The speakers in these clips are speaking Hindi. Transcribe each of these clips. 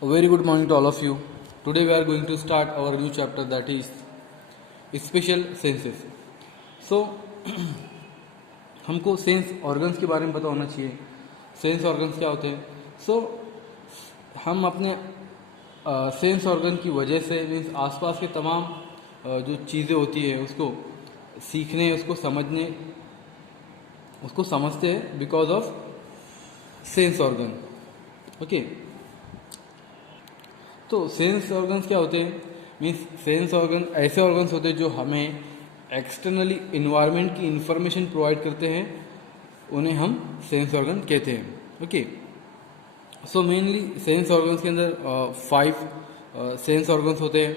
A very good morning to all of you. Today we are going to start our new chapter, that is special senses. So हमको सेंस ऑर्गन्स के बारे में पता होना चाहिए. सेंस ऑर्गन्स क्या होते हैं? हम अपने सेंस ऑर्गन की वजह से मीन्स आसपास के तमाम जो चीज़ें होती है उसको सीखने, उसको समझते हैं because of sense organ. Okay, तो सेंस ऑर्गन्स क्या होते हैं? मीन्स सेंस ऑर्गन ऐसे ऑर्गन्स होते हैं जो हमें एक्सटर्नली इन्वायरमेंट की इंफॉर्मेशन प्रोवाइड करते हैं, उन्हें हम सेंस ऑर्गन कहते हैं. Okay, so mainly sense organs के अंदर 5 सेंस ऑर्गन्स होते हैं.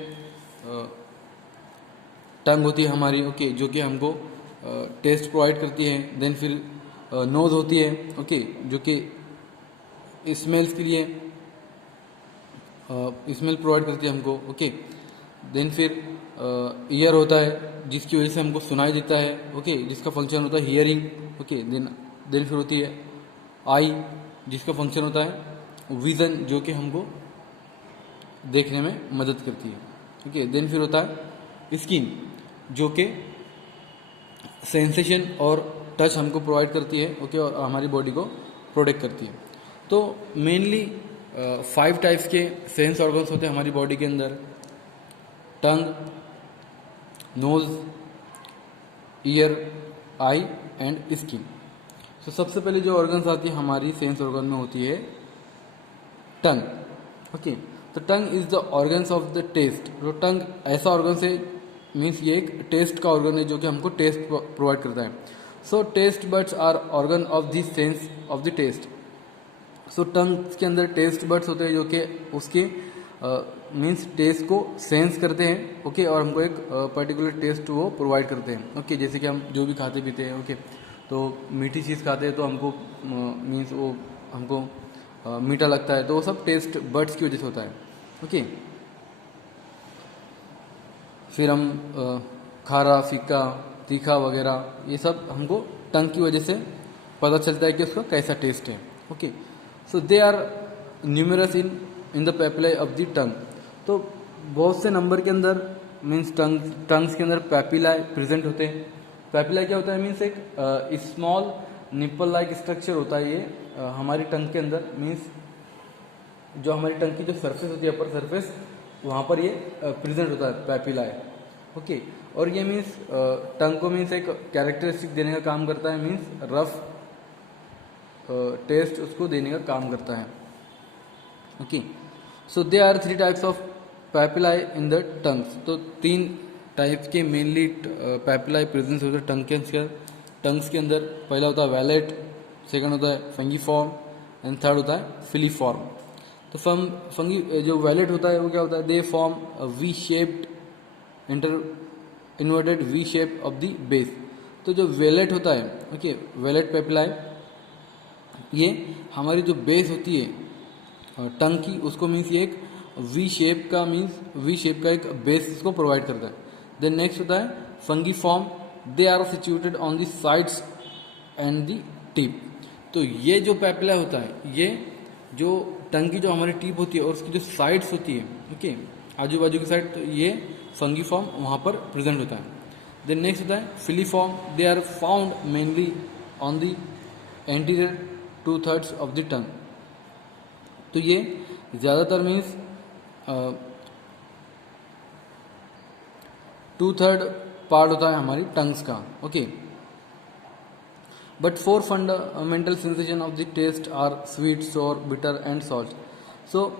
टंग होती है हमारी, ओके, जो कि हमको टेस्ट प्रोवाइड करती है. देन फिर नोज होती है, ओके, जो कि स्मेल्स के लिए स्मेल प्रोवाइड करती है हमको. ओके, देन फिर ईयर होता है जिसकी वजह से हमको सुनाई देता है, ओके, जिसका फंक्शन होता है हियरिंग. ओके, देन फिर होती है आई, जिसका फंक्शन होता है विजन, जो कि हमको देखने में मदद करती है. ओके, देन फिर होता है स्किन, जो कि सेंसेशन और टच हमको प्रोवाइड करती है. ओके, और हमारी बॉडी को प्रोटेक्ट करती है. तो मेनली 5 टाइप्स के सेंस ऑर्गन्स होते हैं हमारी बॉडी के अंदर: tongue, nose, ear, eye and skin. तो सबसे पहले जो ऑर्गन्स आती है हमारी सेंस ऑर्गन में होती है टंग. ओके, तो tongue is the organs of the taste. तो टंग ऐसा ऑर्गन है, मीन्स ये एक टेस्ट का ऑर्गन है जो कि हमको टेस्ट प्रोवाइड करता है. So taste buds are organ of the sense of the taste. So tongue के अंदर टेस्ट बड्स होते हैं जो कि उसके मीन्स टेस्ट को सेंस करते हैं. ओके, और हमको एक पर्टिकुलर टेस्ट वो प्रोवाइड करते हैं. ओके, जैसे कि हम जो भी खाते पीते हैं, ओके, तो मीठी चीज़ खाते हैं तो हमको मीन्स वो हमको मीठा लगता है, तो वो सब टेस्ट बड्स की वजह से होता है. ओके, फिर हम खारा, फीका, तीखा वगैरह ये सब हमको टंग की वजह से पता चलता है कि उसका कैसा टेस्ट है. Okay, so they are numerous in the papillae of the tongue. तो बहुत से नंबर के अंदर मीन्स टंग्स के अंदर पेपिलाe प्रेजेंट होते हैं. पेपिला क्या होता है? मीन्स एक स्मॉल निप्पल लाइक स्ट्रक्चर होता है ये हमारी टंग के अंदर. मीन्स जो हमारी टंग की जो सरफेस होती है, अपर सरफेस, वहाँ पर ये प्रेजेंट होता है पेपिलाe. ओके, और ये मीन्स टंग को मीन्स एक कैरेक्टरिस्टिक देने का काम करता है, मीन्स रफ टेस्ट उसको देने का काम करता है. Okay, so they are 3 types of papillae in the tongues. तो 3 टाइप्स के मेनली पेपिलाe प्रेजेंस होते हैं टंग्स के अंदर. पहला होता है वैलेट, सेकंड होता है फंगीफॉर्म एंड थर्ड होता है फिलीफॉर्म. तो फंगी जो वैलेट होता है वो क्या होता है? They form V shaped inverted V shape of the base. तो जो वेलेट होता है, ओके, वेलेट पेपिलाe, ये हमारी जो बेस होती है टंग की, उसको मीन्स ये एक वी शेप का एक बेस इसको प्रोवाइड करता है. देन नेक्स्ट होता है fungiform. They are situated on the sides and the tip. तो ये जो पेपिला होता है, ये जो टंग की जो हमारी टिप होती है और उसकी जो साइड्स होती है, ओके, आजू बाजू की साइड, तो ये फंगीफॉर्म वहाँ पर प्रेजेंट होता है. देन नेक्स्ट होता है filiform. They are found mainly on the anterior 2/3 of the tongue. तो ये ज़्यादातर मीन्स 2/3 पार्ट होता है हमारी टंग्स का. Okay, but 4 fundamental sensation of the taste are sweet, sour, bitter and salt. So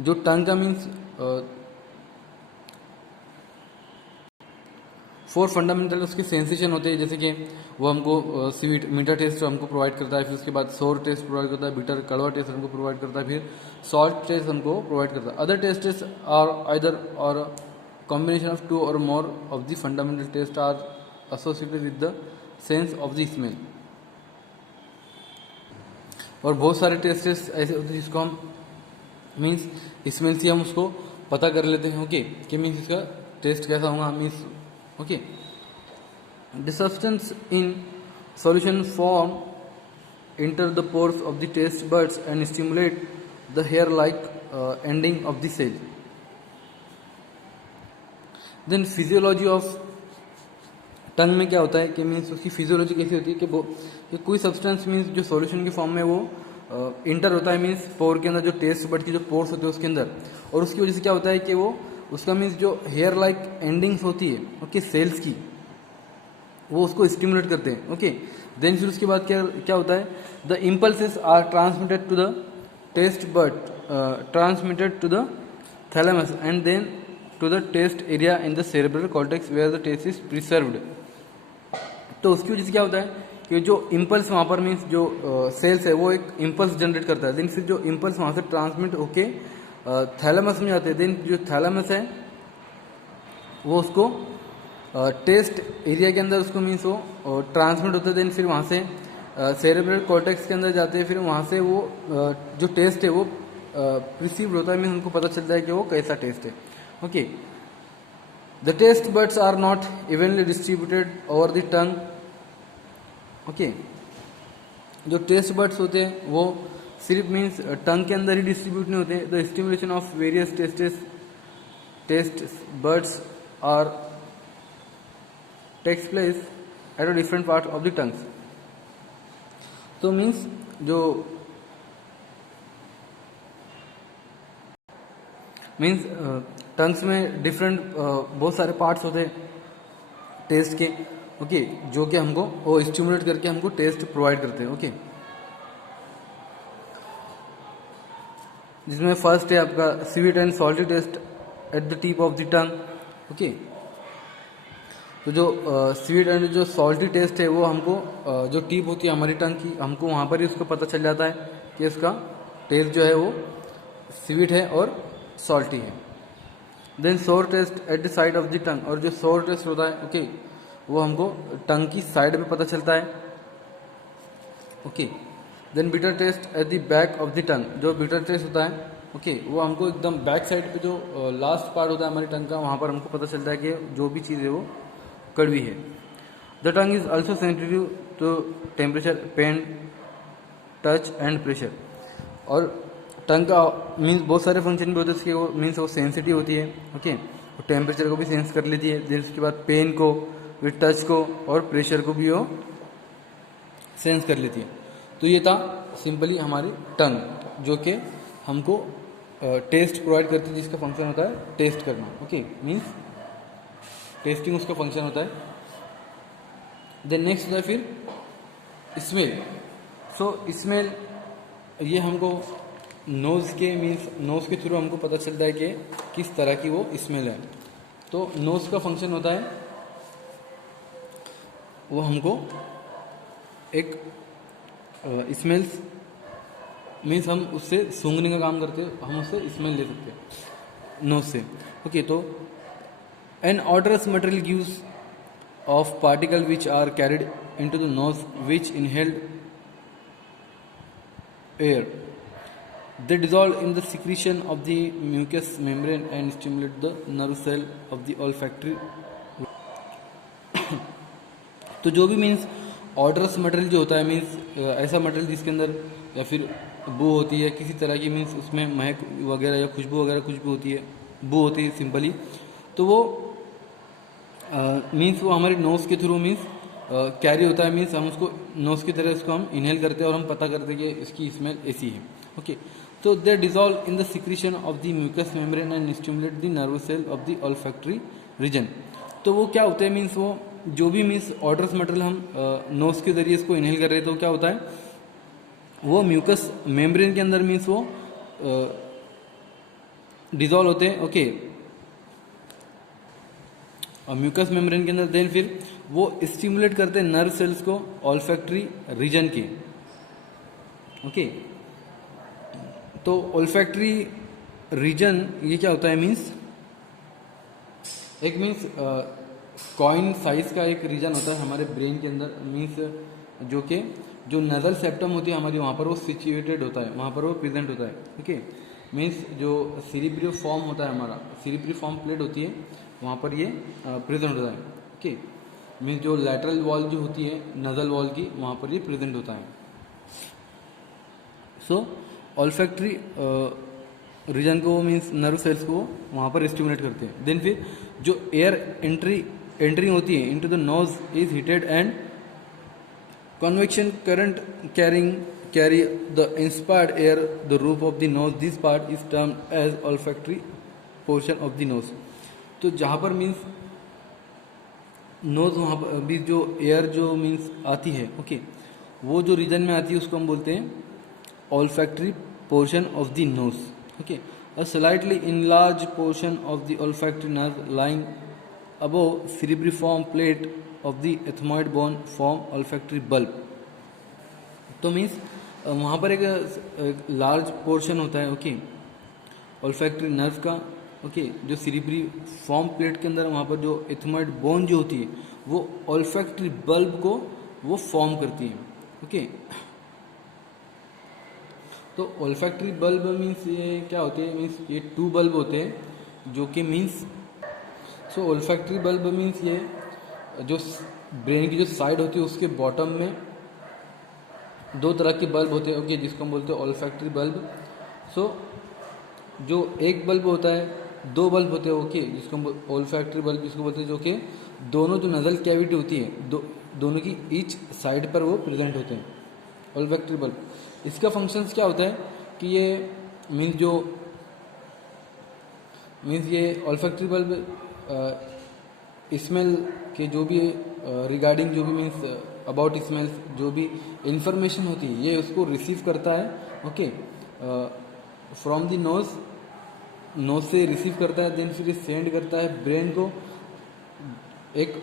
जो टंग का मीन्स 4 फंडामेंटल उसके सेंसेशन होते हैं, जैसे कि वो हमको स्वीट मीठा टेस्ट हमको प्रोवाइड करता है, फिर उसके बाद सोर टेस्ट प्रोवाइड करता है, बिटर कड़वा टेस्ट हमको प्रोवाइड करता है, फिर सॉल्ट टेस्ट हमको प्रोवाइड करता है. Other taste are either or combination of 2 or more of the fundamental taste are associated with the sense of the smell. और बहुत सारे टेस्ट ऐसे होते हैं जिसको हम मीन्स स्मेल से हम उसको पता कर लेते हैं. ओके, कि मीन्स इसका टेस्ट कैसा होगा. Means okay, the substance in solution form enter the pores of the taste buds and stimulate the hair like ending of the cell. Then physiology of tongue में क्या होता है कि मीन्स उसकी फिजियोलॉजी कैसी होती है कि कोई सब्सटेंस मीन्स जो सॉल्यूशन की फॉर्म में वो इंटर होता है मीन्स पोर के अंदर, जो टेस्ट बड की जो पोर्स होते हैं उसके अंदर, और उसकी वजह से क्या होता है कि वो उसका मीन्स जो हेयर लाइक एंडिंग्स होती है ओके सेल्स की, वो उसको स्टिमुलेट करते हैं. ओके देन फिर उसके बाद क्या क्या होता है, the impulses are transmitted to the taste bud, transmitted to the thalamus and then to the taste area in the cerebral cortex where the taste is preserved. तो उसकी वजह से क्या होता है कि जो इम्पल्स वहाँ पर मीन्स जो सेल्स है वो एक इम्पल्स जनरेट करता है. देन फिर जो इम्पल्स वहाँ से ट्रांसमिट होके थैलेमस में जाते हैं. देन जो थैलेमस है वो उसको टेस्ट एरिया के अंदर उसको मीन्स वो ट्रांसमिट होता है. देन फिर वहाँ से सेरेब्रल कॉर्टेक्स के अंदर जाते हैं. फिर वहाँ से वो जो टेस्ट है वो प्रिसीव्ड होता है, मीन्स उनको पता चलता है कि वो कैसा टेस्ट है. Okay the taste buds are not evenly distributed over the tongue. Okay जो टेस्ट बड्स होते हैं वो सिर्फ मीन्स टंग के अंदर ही डिस्ट्रीब्यूट नहीं होते. The stimulation of various taste buds are takes place at a different part of the tongues. तो मीन्स जो मीन्स टंग्स में डिफरेंट बहुत सारे पार्ट्स होते हैं टेस्ट के. ओके जो कि हमको वो स्टिमुलेट करके हमको टेस्ट प्रोवाइड करते हैं. ओके जिसमें फर्स्ट है आपका sweet and salty taste at the tip of the tongue. Okay तो जो स्वीट एंड जो सॉल्टी टेस्ट है वो हमको जो टिप होती है हमारी टंग की, हमको वहाँ पर ही उसको पता चल जाता है कि इसका टेस्ट जो है वो स्वीट है और सॉल्टी है. Then sour taste at the side of the tongue, और जो सोर टेस्ट होता है ओके वो हमको टंग की साइड पे पता चलता है. Okay then bitter taste at the back of the tongue, जो बिटर टेस्ट होता है ओके वो हमको एकदम बैक साइड पे जो लास्ट पार्ट होता है हमारी टंग का, वहाँ पर हमको पता चलता है कि जो भी चीज़ है वो कड़वी है. The tongue is also sensitive to temperature, pain, touch and pressure. और टंग का मीन्स बहुत सारे फंक्शन भी होते हैं उसके, वो मीन्स वो सेंसिटिव होती है. ओके वो टेम्परेचर को भी सेंस कर लेती है. देन उसके बाद पेन को, फिर टच को और प्रेशर को भी वो सेंस कर लेती है. तो ये था सिंपली हमारी टंग जो कि हमको टेस्ट प्रोवाइड करती है, जिसका फंक्शन होता है टेस्ट करना. ओके मीन्स टेस्टिंग उसका फंक्शन होता है. देन नेक्स्ट होता है फिर स्मेल. सो स्मेल ये हमको नोज़ के मीन्स नोज़ के थ्रू हमको पता चलता है कि किस तरह की वो स्मेल है. तो नोज़ का फंक्शन होता है वो हमको एक स्मेल्स मीन्स हम उससे सूंघने का काम करते हैं, हम उससे स्मेल ले सकते हैं नोज से. ओके तो an odorous material gives off particle which are carried into the nose which inhaled air. They dissolve in the secretion of the mucous membrane and stimulate the nerve cell of the olfactory. तो जो भी मीन्स ऑडरस मटेरियल जो होता है मीन्स ऐसा मटेरियल जिसके अंदर या फिर बू होती है किसी तरह की, मीन्स उसमें महक वगैरह या खुशबू वगैरह कुछ भी होती है, बू होती है सिंपली, तो वो मीन्स वो हमारे नोज़ के थ्रू मीन्स कैरी होता है. मीन्स हम उसको नोज़ की तरह उसको हम इनहेल करते हैं और हम पता करते हैं कि इसकी स्मेल ऐसी है. ओके तो they dissolve in the secretion of the mucous membrane and stimulate the nerve cell of the olfactory region. तो वो क्या होता है मीन्स वो जो भी मीन्स ऑडरस मटेरियल हम नोज के जरिए इसको इनहेल कर रहे हैं तो क्या होता है वो म्यूकस मेम्ब्रेन के अंदर मीन्स वो डिजॉल्व होते हैं. ओके और म्यूकस मेम्ब्रेन के अंदर देन फिर वो स्टिमुलेट करते हैं नर्व सेल्स को ऑल्फैक्टरी रीजन के. ओके तो ओल्फैक्टरी रीजन ये क्या होता है मीन्स एक मीन्स कॉइन साइज का एक रीजन होता है हमारे ब्रेन के अंदर, मीन्स जो कि जो नजल सेप्टम होती है हमारी वहाँ पर वो सिचुएटेड होता है, वहाँ पर वो प्रेजेंट होता है. ओके मीन्स जो सिरिब्रियो फॉर्म होता है हमारा, सिरिब्रियो फॉर्म प्लेट होती है वहाँ पर ये प्रेजेंट होता है. ओके मीन्स जो लैटरल वॉल जो होती है नजल वॉल की वहाँ पर ये प्रेजेंट होता है. सो ऑल्फैक्टरी रीजन को मीन्स नर्व सेल्स को वहाँ पर स्टिमुलेट करते हैं। देन फिर जो एयर एंट्री होती है into the knows is heated and convection current carry the inspired air the roof of the nose. This part is termed as olfactory portion of the nose. तो जहाँ पर मीन्स नोज वहाँ पर भी जो एयर जो मीन्स आती है ओके वो जो रीजन में आती है उसको हम बोलते हैं olfactory portion of the nose. Okay, a slightly enlarged portion of the olfactory nerve lying above cerebriform plate of the ethmoid bone form olfactory bulb. तो मीन्स वहाँ पर एक लार्ज पोर्शन होता है ओके olfactory नर्व का ओके जो सिरिब्री फॉर्म प्लेट के अंदर वहाँ पर जो एथमॉइड बोन जो होती है वो olfactory बल्ब को वो फॉर्म करती है ओके तो olfactory बल्ब मीन्स ये क्या होते हैं मीन्स ये 2 बल्ब होते हैं जो कि means so olfactory bulb means ये जो ब्रेन की जो साइड होती है उसके बॉटम में 2 तरह के बल्ब होते हैं ओके जिसको हम बोलते हैं olfactory बल्ब. सो जो एक बल्ब होता है 2 बल्ब होते हैं ओके जिसको हम olfactory बल्ब जिसको बोलते हैं जो कि दोनों जो नजल कैविटी होती है दोनों की ईच साइड पर वो प्रेजेंट होते हैं olfactory बल्ब. इसका फंक्शंस क्या होता है कि ये मीन्स ये olfactory बल्ब स्मेल के जो भी रिगार्डिंग जो भी मीन्स अबाउट स्मेल्स जो भी इंफॉर्मेशन होती है ये उसको रिसीव करता है ओके फ्रॉम द नोज से रिसीव करता है. देन फिर सेंड करता है ब्रेन को एक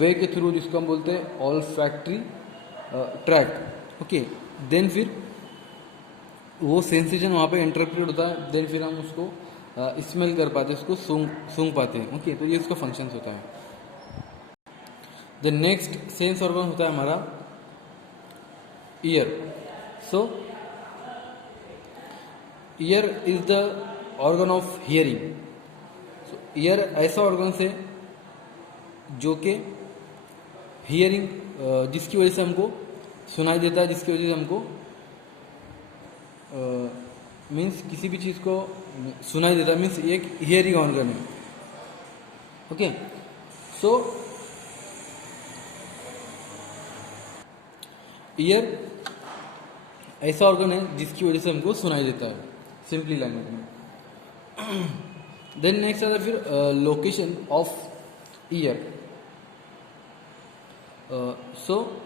वे के थ्रू जिसको हम बोलते हैं olfactory ट्रैक्ट ओके. देन फिर वो सेंसेशन वहाँ पे इंटरप्रेट होता है. देन फिर हम उसको स्मेल कर पाते हैं उसको सूंघ पाते हैं ओके तो ये उसका फंक्शंस होता है. द नेक्स्ट सेंस ऑर्गन होता है हमारा year. So year is the organ of hearing. So year ऐसा ऑर्गन है जो कि हियरिंग जिसकी वजह से हमको सुनाई देता है जिसकी वजह से हमको मीन्स किसी भी चीज़ को सुनाई देता है मीन्स एक हियरिंग ऑर्गन है ओके. सो ईयर ऐसा ऑर्गन है जिसकी वजह से हमको सुनाई देता है सिंपली लैंग्वेज में. देन नेक्स्ट आता है फिर location of year. So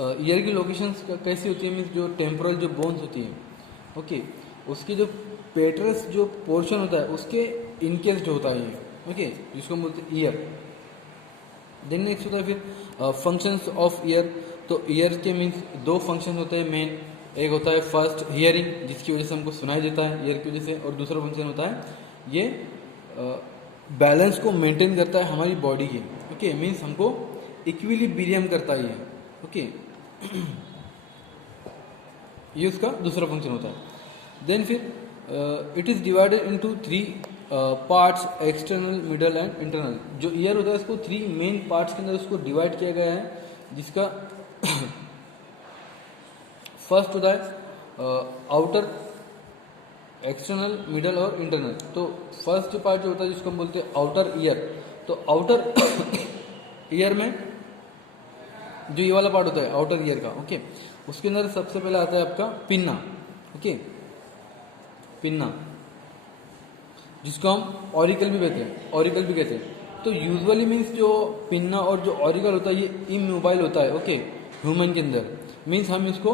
year की लोकेशन कैसी होती है मीन्स जो टेम्पोरल जो बोन्स होती है ओके उसकी जो पेट्रस जो पोर्शन होता है उसके इनकेस्ड होता है ये ओके जिसको हम बोलते हैं ईयर. देन नेक्स्ट होता है फिर फंक्शंस ऑफ ईयर. तो ईयर के मीन्स 2 फंक्शन होते हैं मेन. एक होता है फर्स्ट हियरिंग जिसकी वजह से हमको सुनाई देता है ईयर की वजह से और दूसरा फंक्शन होता है ये बैलेंस को मेंटेन करता है हमारी बॉडी के ओके मीन्स हमको इक्विलिब्रियम करता है ये ओके ये उसका दूसरा फंक्शन होता है. देन फिर it is divided into 3 parts external middle and internal. जो ईयर होता है उसको 3 मेन पार्ट्स के अंदर उसको डिवाइड किया गया है जिसका फर्स्ट होता है आउटर एक्सटर्नल मिडल और इंटरनल. तो फर्स्ट पार्ट जो होता है जिसको हम बोलते हैं आउटर ईयर. तो आउटर ईयर में जो ये वाला पार्ट होता है आउटर ईयर का ओके उसके अंदर सबसे पहले आता है आपका पिन्ना ओके पिन्ना जिसको हम ऑरिकल भी कहते हैं. तो यूजुअली मीन्स जो पिन्ना और जो ऑरिकल होता है ये इमोबाइल होता है ओके ह्यूमन के अंदर. मीन्स हम इसको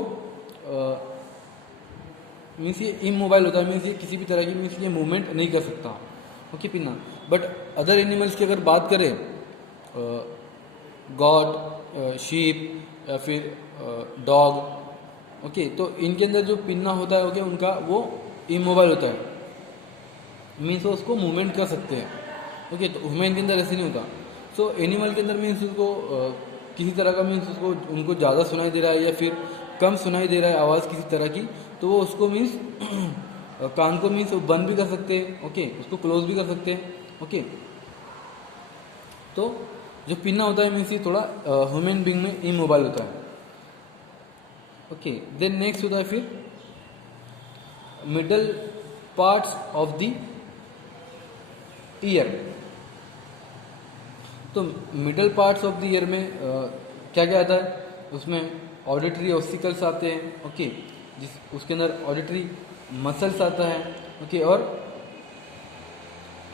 मीन्स ये इमोबाइल होता है मीन्स ये किसी भी तरह की मीन्स ये मूवमेंट नहीं कर सकता okay pinna. But other animals की अगर बात करें गॉट शीप या फिर डॉग ओके तो इनके अंदर जो पिन्ना होता है ओके उनका वो इमोबाइल होता है मीन्स वो उसको मूवमेंट कर सकते हैं ओके. तो ह्यूमन के अंदर ऐसे नहीं होता. सो एनिमल के अंदर मीन्स उसको किसी तरह का मीन्स उसको उनको ज़्यादा सुनाई दे रहा है या फिर कम सुनाई दे रहा है आवाज़ किसी तरह की तो वो उसको मीन्स कान को मीन्स बंद भी कर सकते हैं ओके उसको क्लोज भी कर सकते हैं ओके. तो जो पिन्ना होता है मीन्स ये थोड़ा ह्यूमन बीइंग में इमोबाइल होता है ओके. देन नेक्स्ट होता है फिर middle parts of the ear. तो middle parts of the ear में क्या क्या आता है, उसमें ऑडिटरी ऑसिकल्स आते हैं, ओके, उसके अंदर ऑडिटरी मसल्स आता है, ओके, और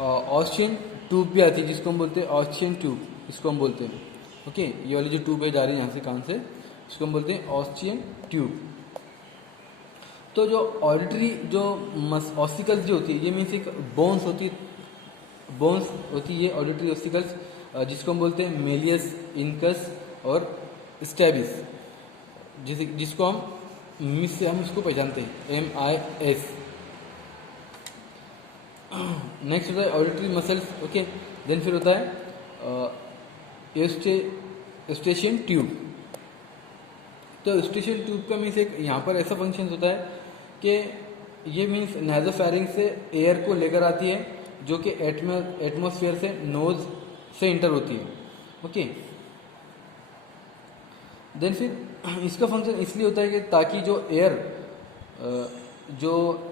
ऑस्टियन ट्यूब भी आती है जिसको हम बोलते हैं ऑस्टियन ट्यूब, इसको हम बोलते हैं, ओके, ये वाली जो ट्यूब है जा रही है यहाँ से कान से, इसको हम बोलते हैं ऑस्टियन ट्यूब। तो जो ऑडिटरी जो ऑसिकल्स जो होती है, ये मीन्स एक बोन्स होती है ये ऑडिटरी ऑसिकल्स, जिसको हम बोलते हैं मेलियस, इनकस और स्टैबिस, जिसको हम मिस से हम इसको पहचानते हैं, MIS। नेक्स्ट होता है ऑडिटरी मसल्स, ओके, देन फिर होता है एस्टेशियन ट्यूब। तो एस्टेशियन ट्यूब का मीन्स एक यहाँ पर ऐसा फंक्शन होता है कि ये मीन्स नासोफैरिंग से एयर को लेकर आती है, जो कि एटमॉस्फेयर से नोज से इंटर होती है, ओके। देन फिर इसका फंक्शन इसलिए होता है कि ताकि जो एयर जो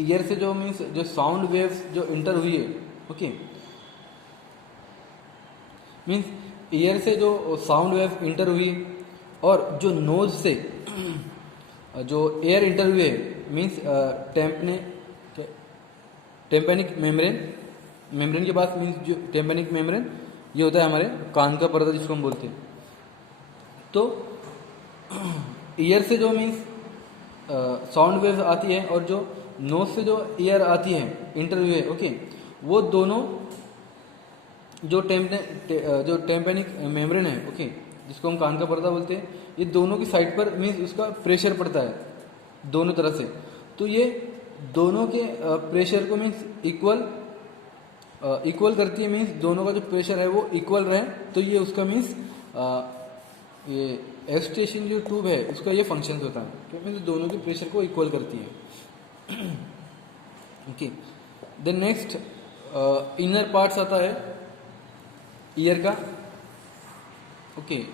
ईयर से जो मीन्स जो साउंड वेव्स जो इंटर हुई है, ओके, मीन्स ईयर से जो साउंड वेव इंटर हुई और जो नोज से जो एयर इंटर हुए मीन्स टेम्पेनिक मेम्ब्रेन के पास, मीन्स जो टेम्पेनिक मेम्ब्रेन ये होता है हमारे कान का पर्दा जिसको हम बोलते हैं। तो ईयर से जो मीन्स साउंड वेव आती है और जो नोज से जो एयर आती है इंटर हुए, ओके, वो दोनों जो टेम्पेनिक मेम्ब्रेन है, ओके, जिसको हम कान का पर्दा बोलते हैं, ये दोनों की साइड पर मीन्स उसका प्रेशर पड़ता है दोनों तरह से। तो ये दोनों के प्रेशर को मीन्स इक्वल करती है, मीन्स दोनों का जो प्रेशर है वो इक्वल रहे, तो ये उसका मीन्स ये एस्टेशन जो ट्यूब है उसका ये फंक्शन होता है कि मीन्स दोनों के प्रेशर को इक्वल करती है, okay. Then next inner parts आता है ईयर का, ओके,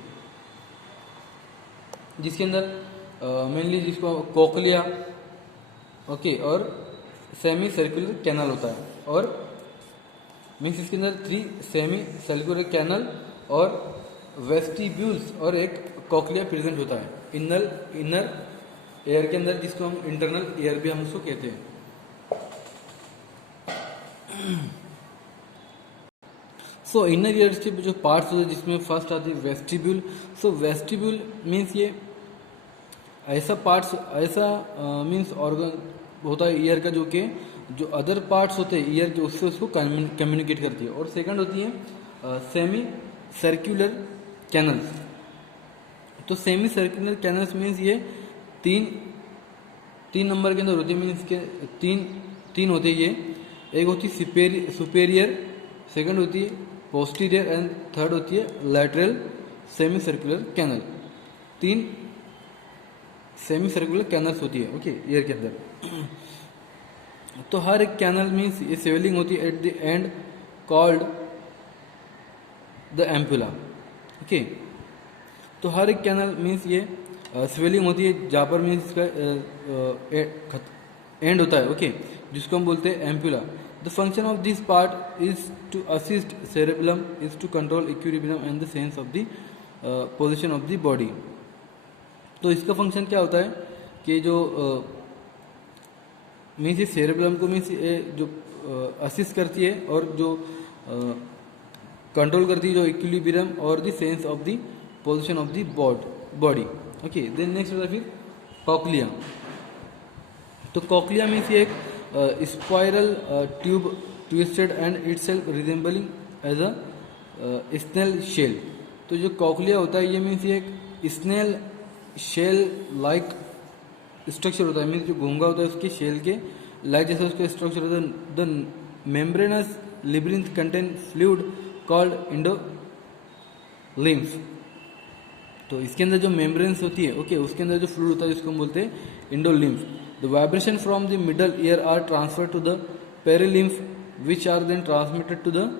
जिसके अंदर मेनली जिसको कोक्लिया, ओके, और सेमी सर्कुलर कैनल होता है, और मीन्स इसके अंदर 3 सेमी सर्कुलर कैनल और वेस्टिब्यूल्स और एक कोक्लिया प्रेजेंट होता है इनर एयर के अंदर, जिसको हम इंटरनल एयर भी हम उसको कहते हैं। सो इनर ईयर के जो पार्ट्स होते हैं जिसमें फर्स्ट आती है वेस्टिब्यूल। सो वेस्टिब्यूल मीन्स ये ऐसा पार्ट्स ऐसा मीन्स ऑर्गन होता है ईयर का, जो कि जो अदर पार्ट्स होते हैं ईयर के उससे उसको कम्युनिकेट करती है। और सेकंड होती है सेमी सर्कुलर कैनल्स। तो सेमी सर्कुलर कैनल्स मीन्स ये तीन नंबर के अंदर होती है, मीन्स के तीन होते हैं ये। एक होती है सुपेरियर, सेकंड होती है पोस्टीरियर एंड थर्ड होती है lateral semi circular canal. 3 semi circular canals होती है, ओके, ईयर के अंदर। तो हर एक कैनल मीन्स ये स्वेलिंग होती है at the end called the ampulla, okay. तो हर एक कैनल मीन्स ये स्वेलिंग होती है जहाँ पर मीन्स इसका एंड होता है, ओके, जिसको हम बोलते हैं ampulla. The function of this part is to assist cerebellum is to control equilibrium and the sense of the position of the body. तो इसका फंक्शन क्या होता है कि जो मीन्स ये सेरेबेलम को मीन्स जो असिस्ट करती है और जो कंट्रोल करती है जो इक्विलिब्रियम और the sense of the position of the body, okay. Then next होता है फिर कॉक्लिया। तो कॉक्लिया मीन्स ये एक spiral tube twisted and itself resembling as a snail shell. तो जो कॉक्लिया होता है ये मीन्स ये एक स्नेल शेल लाइक स्ट्रक्चर होता है, मीन्स जो घोंगा होता है उसके शेल के लाइक जैसा उसका स्ट्रक्चर होता है। The membranous labyrinth contain fluid called endolymph. तो इसके अंदर जो मेम्ब्रेन्स होती है, ओके, उसके अंदर जो फ्लूइड होता है जिसको हम बोलते हैं endolymph. The vibration from the middle ear are transferred to the perilymph which are then transmitted to the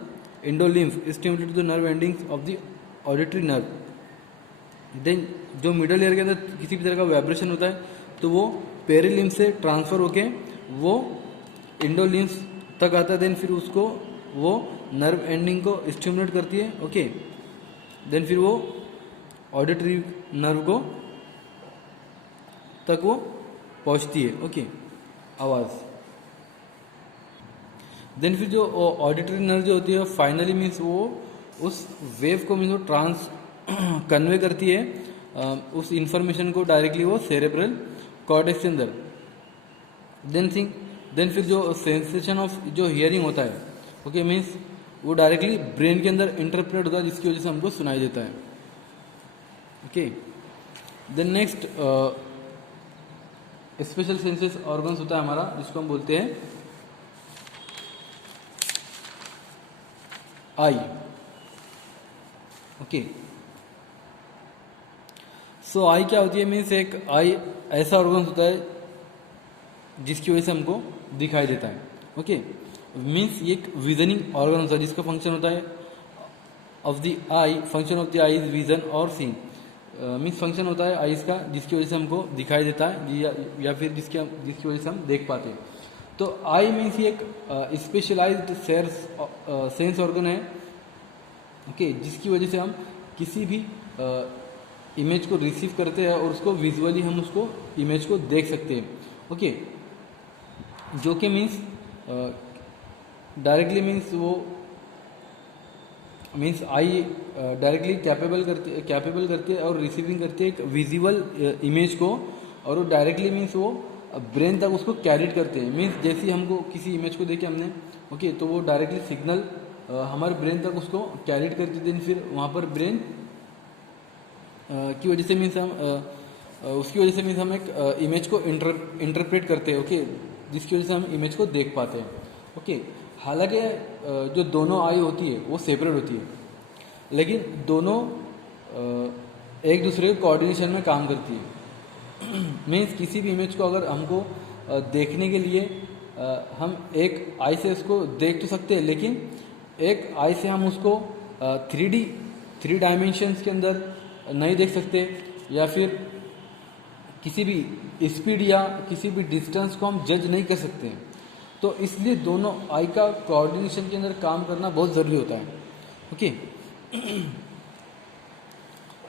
endolymph stimulated to the nerve endings of the auditory nerve. Then जो मिडल ईयर के अंदर किसी भी तरह का वाइब्रेशन होता है तो वो पेरिलिम्फ से ट्रांसफ़र होके वो इंडोलिम्फ तक आता है, देन फिर उसको वो नर्व एंडिंग को स्टिमुलेट करती है, ओके। देन फिर वो ऑडिटरी नर्व को तक वो पहुंचती है, ओके, आवाज़। देन फिर जो ऑडिटरी नर्व जो होती है फाइनली मीन्स वो उस वेव को मीन्स वो ट्रांस कन्वे करती है उस इंफॉर्मेशन को डायरेक्टली वो सेरेब्रल कॉर्टेक्स के अंदर। देन फिर जो सेंसेशन ऑफ जो हियरिंग होता है, ओके, मीन्स वो डायरेक्टली ब्रेन के अंदर इंटरप्रेट होता है, जिसकी वजह से हमको सुनाई देता है, okay. Then next special senses organs होता है हमारा, जिसको हम बोलते हैं आई, ओके। सो आई क्या होती है, मीन्स एक आई ऐसा ऑर्गन होता है जिसकी वजह से हमको दिखाई देता है, ओके। मीन्स ये एक विजनिंग ऑर्गन होता है जिसका फंक्शन होता है of the I, function of the I is vision और सीन। मीन्स फंक्शन होता है आईज का जिसकी वजह से हमको दिखाई देता है या फिर जिसकी वजह से हम देख पाते हैं। तो आई मीन्स ये एक स्पेशलाइज्ड सेंस ऑर्गन है, ओके, जिसकी वजह से हम किसी भी इमेज को रिसीव करते हैं और उसको विजुअली हम उसको इमेज को देख सकते हैं, ओके। जो कि मीन्स डायरेक्टली मीन्स वो मीन्स आई डायरेक्टली कैपेबल करती है और रिसीविंग करती है एक विजुअल इमेज को, और वो डायरेक्टली मीन्स वो ब्रेन तक उसको कैरिड करते हैं। मीन्स जैसे ही हमको किसी इमेज को देखे हमने, ओके, तो वो डायरेक्टली सिग्नल हमारे ब्रेन तक उसको कैरिड करते देन फिर वहाँ पर ब्रेन की वजह से मीन्स हम उसकी वजह से मीन्स हम एक इमेज को इंटरप्रेट करते हैं, ओके, जिसकी वजह से हम इमेज को देख पाते हैं, ओके। हालांकि जो दोनों आई होती है वो सेपरेट होती है, लेकिन दोनों एक दूसरे के कोऑर्डिनेशन में काम करती है। मीन्स किसी भी इमेज को अगर हमको देखने के लिए हम एक आई से उसको देख तो सकते हैं, लेकिन एक आई से हम उसको 3 डायमेंशंस के अंदर नहीं देख सकते, या फिर किसी भी स्पीड या किसी भी डिस्टेंस को हम जज नहीं कर सकते हैं। तो इसलिए दोनों आई का कोऑर्डिनेशन के अंदर काम करना बहुत ज़रूरी होता है, ओके।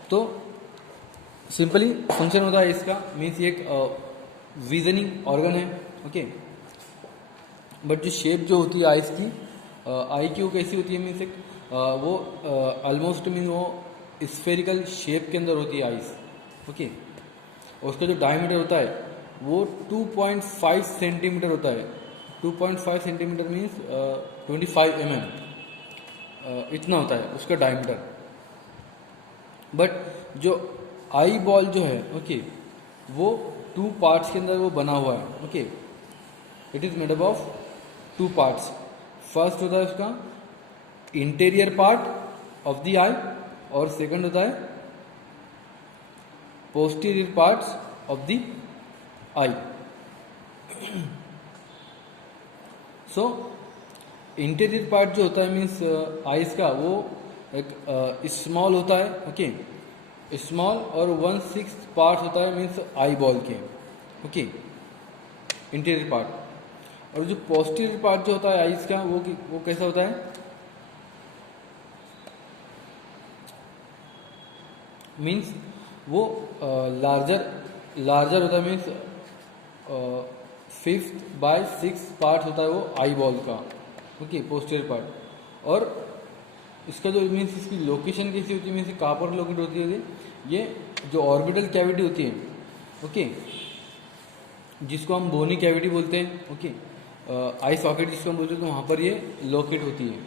तो सिंपली फंक्शन होता है इसका, मीन्स ये एक विजनिंग ऑर्गन है, ओके। बट जो शेप जो होती है आइज की, आई की वो कैसी होती है, मीन्स एक वो ऑलमोस्ट मीन वो स्फेरिकल शेप के अंदर होती है आइज, ओके। और उसका जो डायमीटर होता है वो 2.5 सेंटीमीटर होता है। 2.5 सेंटीमीटर मीन्स 25 mm इतना होता है उसका डायमीटर। बट जो आई बॉल जो है, ओके, वो 2 पार्ट्स के अंदर वो बना हुआ है, okay. It is made up of 2 parts. First होता है उसका इंटीरियर पार्ट ऑफ द आई, और सेकंड होता है posterior parts of the I. So interior part जो होता है मीन्स आईज का, वो एक स्मॉल होता है, ओके, स्मॉल, और 1/6 पार्ट होता है मीन्स आई बॉल के, ओके, इंटीरियर पार्ट। और जो पोस्टीरियर पार्ट जो होता है आईज का, वो कैसा होता है, मीन्स वो लार्जर होता है, मीन्स 5/6 पार्ट होता है वो आई बॉल का, ओके, पोस्टीरियर पार्ट। और इसका जो मीन्स इसकी लोकेशन कैसी होती है, मीन्स कहाँ पर लोकेट होती है, ये जो ऑर्बिटल कैविटी होती है, ओके, जिसको हम बोनी कैविटी बोलते हैं, ओके, आई सॉकेट जिसको हम बोलते हैं, तो वहाँ पर ये लोकेट होती है,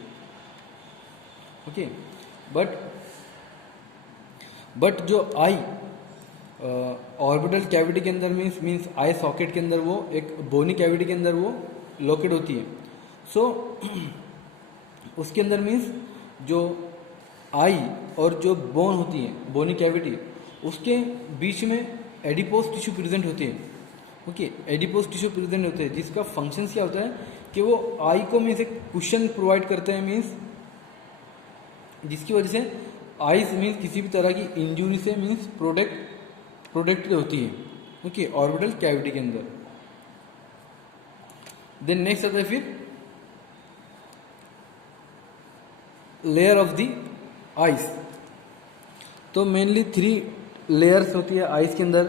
ओके। बट जो आई ऑर्बिटल कैविटी के अंदर मीन्स आई सॉकेट के अंदर वो एक बोनी कैविटी के अंदर वो लोकेट होती है। सो उसके अंदर मीन्स जो आई और जो बोन होती है, बोनी कैविटी, उसके बीच में एडिपोज टिश्यू प्रेजेंट होती है, ओके, एडिपोज टिश्यू प्रेजेंट होते हैं, जिसका फंक्शन क्या होता है कि वो आई को मीन्स एक कुशन प्रोवाइड करते हैं, मीन्स जिसकी वजह से आईज मीन्स किसी भी तरह की इंजरी से मीन्स प्रोटेक्टेड होती है, ओके, ऑर्बिटल कैविटी के अंदर। देन नेक्स्ट आता है फिर लेयर ऑफ द आइस। तो मेनली 3 लेयर्स होती है आइस के अंदर।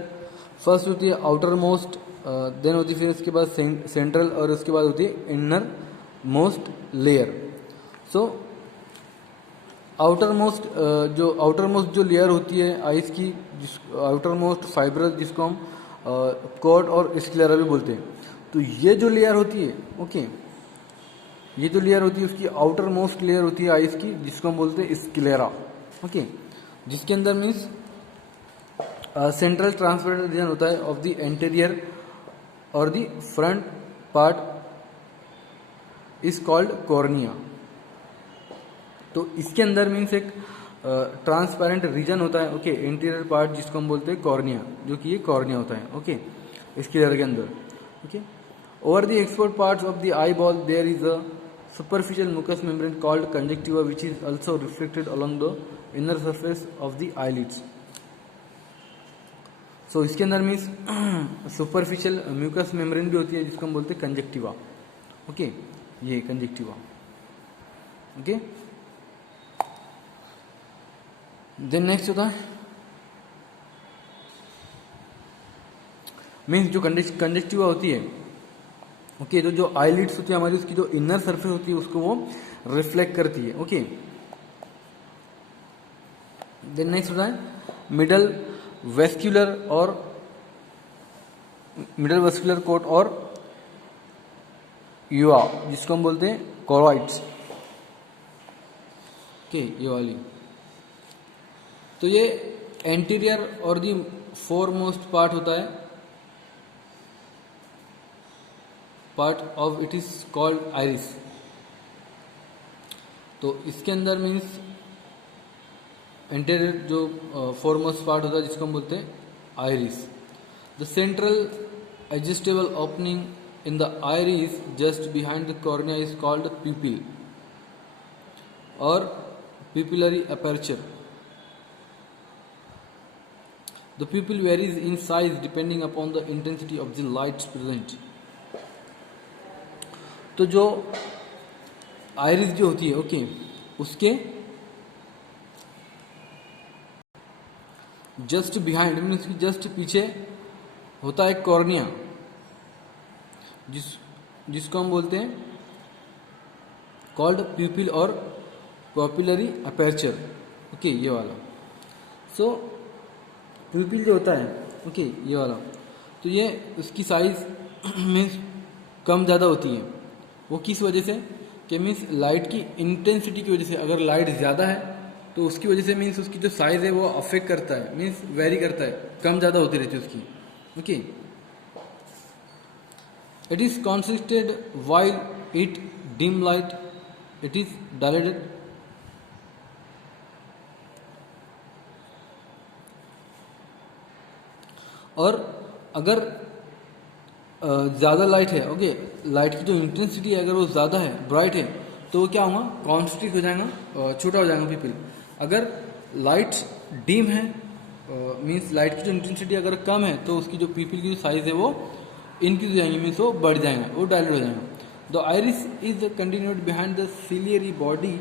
फर्स्ट होती है आउटर मोस्ट, देन होती है फिर उसके बाद सेंट्रल, और उसके बाद होती है inner most layer. So outer most जो लेयर होती है आइस की, जिस आउटर मोस्ट फाइब्रस, जिसको हम कॉर्ड और स्क्लेरा भी बोलते हैं। तो ये जो लेयर होती है, ओके, ये जो लेयर होती है उसकी आउटर मोस्ट लेयर होती है आइस की, जिसको हम बोलते हैं स्क्लेरा, ओके, जिसके अंदर मीन्स सेंट्रल ट्रांसपेरेंट रीजन होता है ऑफ द एंटीरियर और the front part is called cornea. तो इसके अंदर मीन्स एक ट्रांसपेरेंट रीजन होता है, ओके, इंटीरियर पार्ट जिसको हम बोलते हैं कॉर्निया, जो कि ये कॉर्निया होता है, ओके, इसके लेयर के अंदर, okay. Over the exposed parts of the eyeball there is a superficial mucous membrane called conjunctiva which is also reflected along the inner surface of the eyelids. So इसके अंदर मीन्स सुपरफिशियल म्यूकस मेम्ब्रेन भी होती है, जिसको हम बोलते हैं कंजक्टिवा, ओके, ये कंजक्टिवा, ओके। देन नेक्स्ट होता है मीन्स जो कंजक्टिवा होती है, ओके, तो जो आईलिड्स होती है हमारी, उसकी जो इनर सरफेस होती है उसको वो रिफ्लेक्ट करती है, ओके। देन नेक्स्ट होता है मिडल वेस्क्यूलर कोट और युवा, जिसको हम बोलते हैं कोरॉइड्स, ओके, ये वाली। तो ये एंटीरियर और दी फोरमोस्ट पार्ट होता है, part of it is called iris. तो इसके अंदर मीन्स एंटीरियर जो फोरमोस्ट पार्ट होता है, जिसको हम बोलते हैं iris. The central adjustable opening in the iris just behind the cornea is called pupil और pupillary aperture. The pupil varies in size depending upon the intensity of the light present. तो जो आइरिस जो होती है, ओके, उसके जस्ट बिहाइंड मीन उसकी जस्ट पीछे होता है कॉर्निया, जिसको हम बोलते हैं कॉल्ड प्यूपिल और पॉपुलरी अपर्चर, ओके, ये वाला। सो प्यूपिल जो होता है, ओके, ये वाला, तो ये उसकी साइज मीन्स कम ज़्यादा होती है। वो किस वजह से कि मीन्स लाइट की इंटेंसिटी की वजह से। अगर लाइट ज़्यादा है तो उसकी वजह से मीन्स उसकी जो साइज़ है वो अफेक्ट करता है, मीन्स वेरी करता है, कम ज़्यादा होती रहती है उसकी, okay. It is कॉन्सिस्टेड while it dim light it is dilated और अगर ज़्यादा लाइट है, ओके, लाइट की जो इंटेंसिटी है अगर वो ज़्यादा है, ब्राइट है, तो वो क्या होगा, कॉन्स्ट्रिक्ट हो जाएगा, छोटा हो जाएगा पीपल। अगर लाइट डिम है मीन्स लाइट की जो इंटेंसिटी अगर कम है तो उसकी जो पीपल की जो साइज़ है वो इंक्रीज हो जाएंगे, मीन्स वो बढ़ जाएंगे, वो डायलेट हो जाएगा। The iris is continued behind the ciliary body.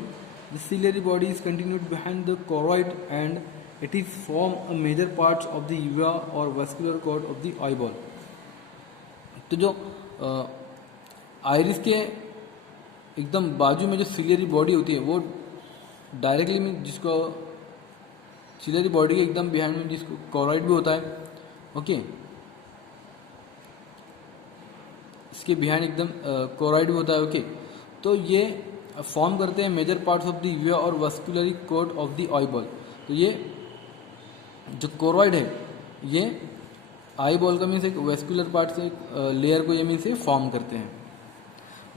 The ciliary body is continued behind the choroid and it is form a major parts of the uvea or vascular cord of the eyeball। तो जो आइरिस के एकदम बाजू में जो सिलियरी बॉडी होती है वो डायरेक्टली में, जिसको सिलियरी बॉडी के एकदम बिहाइंड में जिसको कोरॉइड भी होता है, ओके, इसके बिहाइंड एकदम कोरॉइड भी होता है, ओके। तो ये फॉर्म करते हैं major parts of the uvea और vascular coat of the eyeball. तो ये जो कोरॉइड है ये आई बॉल का मीन्स एक वेस्कुलर पार्ट से लेयर को ये मीन्स से फॉर्म करते हैं।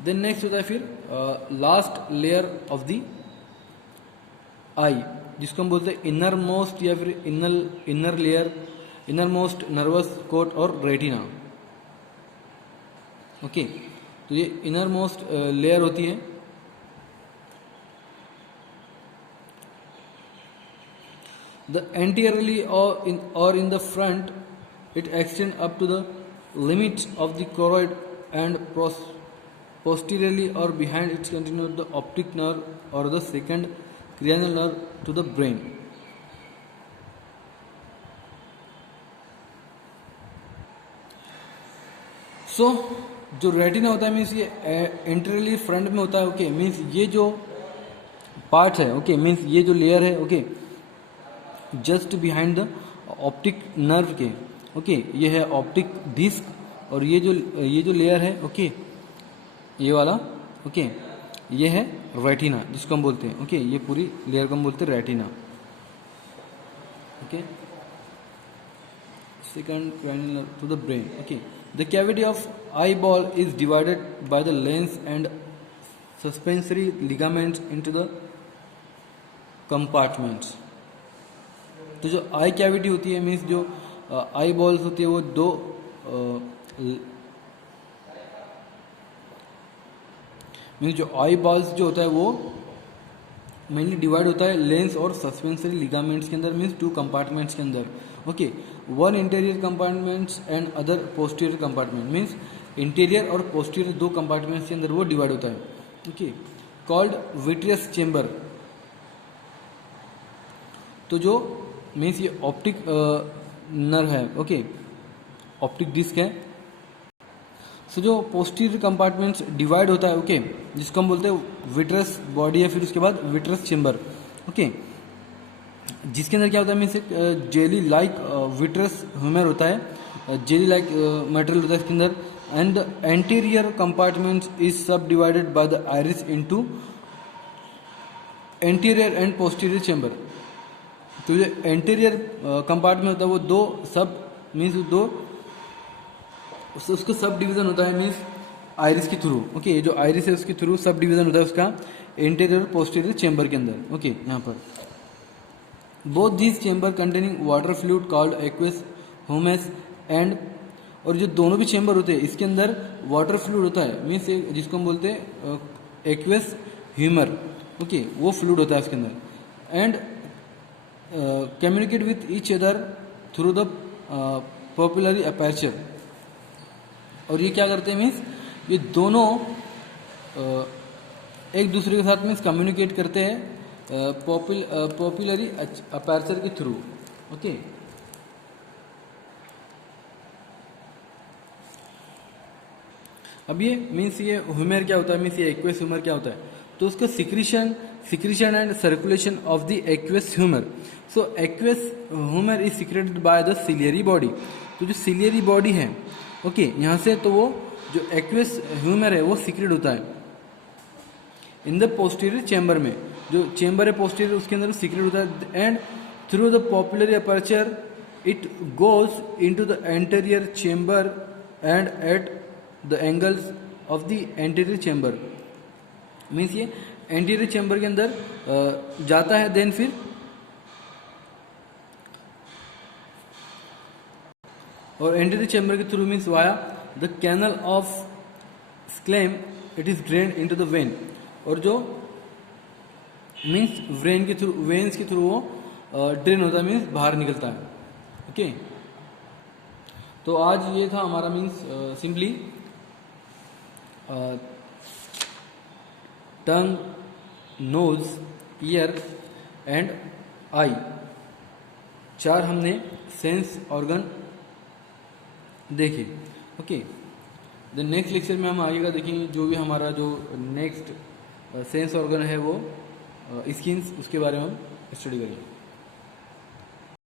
देन नेक्स्ट होता है फिर last layer of the eye, जिसको हम बोलते हैं इनर मोस्ट या फिर inner layer, inner most nervous coat और रेटिना, ओके। तो ये इनर मोस्ट लेयर होती है। The anteriorly or in the front It extends up to the limit of the choroid and posteriorly or behind it continues the optic nerve or the second cranial nerve to the brain. So जो रेटिना होता है मीन्स ये एंटरली फ्रंट में होता है. ओके मीन्स ये जो पार्ट है, ओके मीन्स ये जो लेयर है, okay just behind the optic nerve के, ओके ये है ऑप्टिक डिस्क. और ये जो लेयर है, ओके ये वाला, ओके ये है रेटिना जिसको हम बोलते हैं. ओके ये पूरी लेयर को हम बोलते हैं retina. Okay second cranial nerve to the brain. Okay, the cavity of eyeball is divided by the lens and suspensory ligaments into the compartments. तो जो आई कैविटी होती है मीन्स जो आई बॉल्स होती है वो दो मीन्स जो आई बॉल्स जो होता है वो मेनली डिवाइड होता है लेंस और सस्पेंसरी लिगामेंट्स के अंदर, मीन्स टू कंपार्टमेंट्स के अंदर. Okay one interior compartments and other posterior compartment, means interior और पोस्टीरियर दो कंपार्टमेंट्स के अंदर वो डिवाइड होता है. Okay called vitreous chamber. तो जो मीन्स ये ऑप्टिक नर्व है, ओके ऑप्टिक डिस्क है. सो जो पोस्टीरियर कंपार्टमेंट्स डिवाइड होता है, ओके जिसको हम बोलते हैं विट्रस बॉडी है, फिर उसके बाद विट्रस चेंबर. ओके जिसके अंदर क्या होता है मीन्स एक जेली लाइक विट्रस ह्यूमर होता है, जेली लाइक मटेरियल होता है इसके अंदर. एंड एंटीरियर कंपार्टमेंट्स इज सब divided by the iris into anterior and posterior chamber. तो जो एंटीरियर कंपार्टमेंट होता है वो दो सब मीन्स दो उसका सब डिवीजन होता है मीन्स आइरिस के थ्रू. ओके जो आइरिस है उसके थ्रू सब डिवीजन होता है उसका इंटीरियर और पोस्टीरियर चेंबर के अंदर. ओके यहाँ पर both this chamber containing water fluid called aqueous humus and, और जो दोनों भी चेंबर होते हैं इसके अंदर वाटर फ्लूइड होता है मीन्स जिसको हम बोलते हैं एक्वेस ह्यूमर. ओके वो फ्लूइड होता है उसके अंदर. And communicate with each other through the pupillary aperture. और ये क्या करते हैं मीन्स ये दोनों एक दूसरे के साथ मीन्स कम्युनिकेट करते हैं पॉपुलरी अपर्चर के थ्रू. ओके अब ये मीन्स ये ह्यूमर क्या होता है मीन्स ये एक्वेस ह्यूमर क्या होता है. तो उसका secretion and circulation of the aqueous humour. So aqueous humour is secreted by the ciliary body. तो जो सिलियरी बॉडी है, ओके यहाँ से तो वो जो एक्वेस ह्यूमर है वो सीक्रेट होता है इन द पोस्टीरियर चेंबर में. जो चेंबर है पोस्टीरियर उसके अंदर सीक्रेट होता है. And through the pupillary aperture it goes into the anterior chamber and at the angles of the anterior chamber. Means ये एंटीरियर चेंबर के अंदर जाता है. देन फिर और एंटीरियर चेंबर के through means via the canal of Schlemm it is drain into the vein. और जो मीन्स वेन के थ्रू वेन्स के थ्रू वो ड्रेन होता है मीन्स बाहर निकलता है. ओके तो आज ये था हमारा means simply tongue, nose, ear and eye, चार हमने सेंस ऑर्गन देखे. ओके द नेक्स्ट लेक्चर में हम आगे का देखेंगे जो भी हमारा जो नेक्स्ट सेंस ऑर्गन है वो स्किन्स, उसके बारे में हम स्टडी करेंगे.